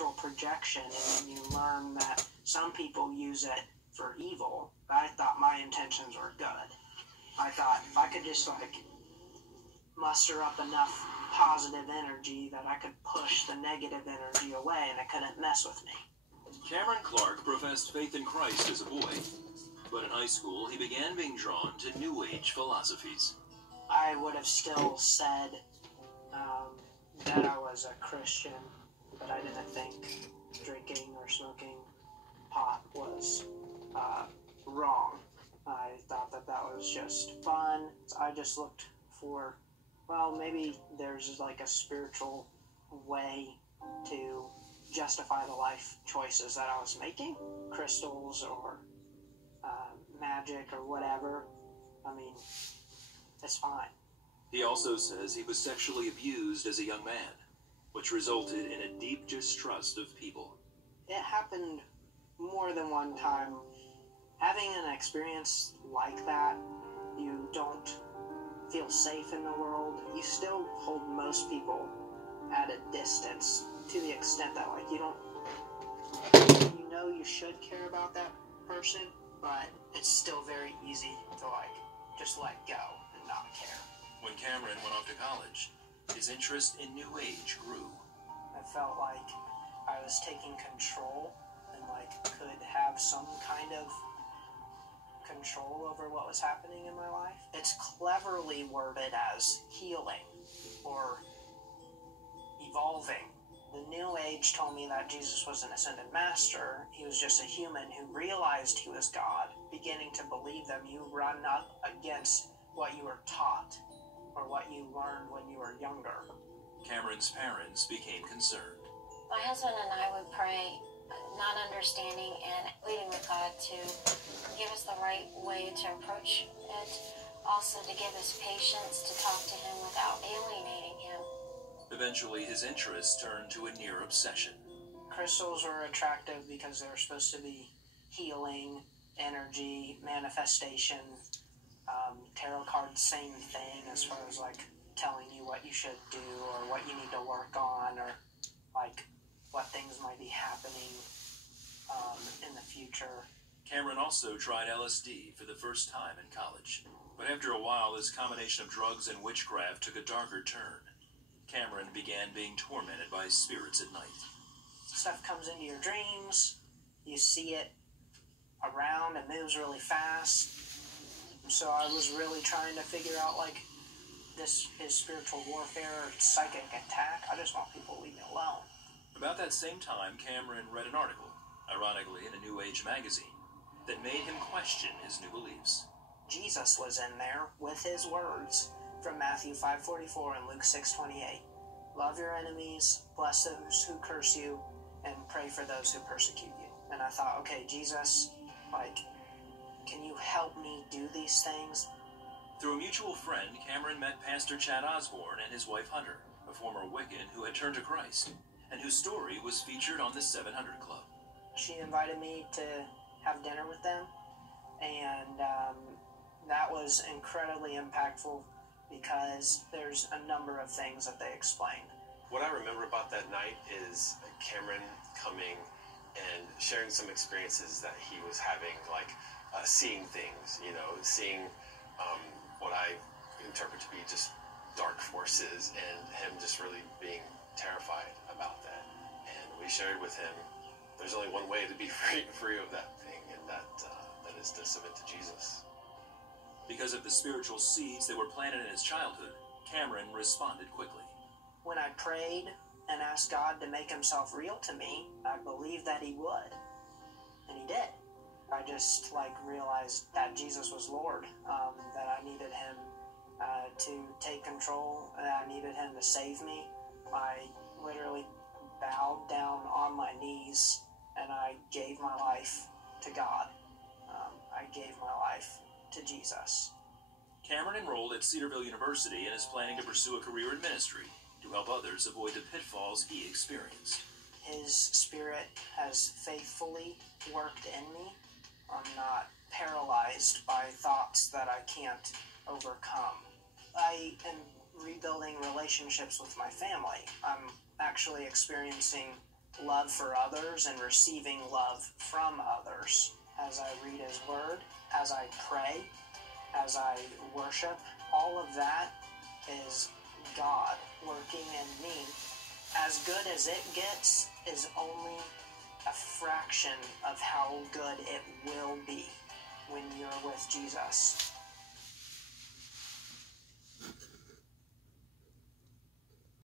astral projection, and then you learn that some people use it for evil. I thought my intentions were good. I thought if I could just like muster up enough positive energy that I could push the negative energy away and it couldn't mess with me. Cameron Clark professed faith in Christ as a boy, but in high school he began being drawn to New Age philosophies. I would have still said that I was a Christian, but I didn't think drinking or smoking pot was wrong. I thought that that was just fun. I just looked for, well, maybe there's like a spiritual way to justify the life choices that I was making. Crystals or magic or whatever. I mean, it's fine. He also says he was sexually abused as a young man, which resulted in a deep distrust of people. It happened more than one time. Having an experience like that, you don't feel safe in the world. You still hold most people at a distance to the extent that, like, you know you should care about that person, but it's still very easy to, like, just let go and not care. When Cameron went off to college, his interest in New Age grew. I felt like I was taking control and, like, could have some kind of control over what was happening in my life. It's cleverly worded as healing or evolving. The New Age told me that Jesus was an ascended master. He was just a human who realized he was God. Beginning to believe them, you run up against what you were taught or what you learned when you were younger. Cameron's parents became concerned. My husband and I would pray, not understanding and pleading with God to give us the right way to approach it, also to give us patience to talk to him without alienating him. Eventually, his interest turned to a near obsession. Crystals were attractive because they were supposed to be healing, energy, manifestation. Tarot cards, same thing as far as like telling you what you should do or what you need to work on or like what things might be happening in the future. Cameron also tried LSD for the first time in college. But after a while, this combination of drugs and witchcraft took a darker turn. Cameron began being tormented by spirits at night. Stuff comes into your dreams, you see it around, it moves really fast. So I was really trying to figure out, like, this is spiritual warfare or psychic attack. I just want people to leave me alone. About that same time, Cameron read an article, ironically in a New Age magazine, that made him question his new beliefs. Jesus was in there with his words from Matthew 5:44 and Luke 6:28. Love your enemies, bless those who curse you, and pray for those who persecute you. And I thought, okay, Jesus, like, can you help me do these things? Through a mutual friend, Cameron met Pastor Chad Osborne and his wife Hunter, a former Wiccan who had turned to Christ, and whose story was featured on the 700 Club. She invited me to have dinner with them, and that was incredibly impactful because there's a number of things that they explained. What I remember about that night is Cameron coming and sharing some experiences that he was having, like seeing things, seeing what I interpret to be just dark forces, and him just really being terrified about that. And we shared with him, there's only one way to be free of that thing, and that is to submit to Jesus. Because of the spiritual seeds that were planted in his childhood, Cameron responded quickly. When I prayed and asked God to make himself real to me, I believed that he would. And he did. I just realized that Jesus was Lord, that I needed him to take control, that I needed him to save me. I literally bowed down on my knees and I gave my life to God. I gave my life to Jesus. Cameron enrolled at Cedarville University and is planning to pursue a career in ministry to help others avoid the pitfalls he experienced. His spirit has faithfully worked in me. I'm not paralyzed by thoughts that I can't overcome. I am rebuilding relationships with my family. I'm actually experiencing love for others and receiving love from others. As I read His Word, as I pray, as I worship, all of that is God working in me. As good as it gets is only a fraction of how good it will be when you're with Jesus.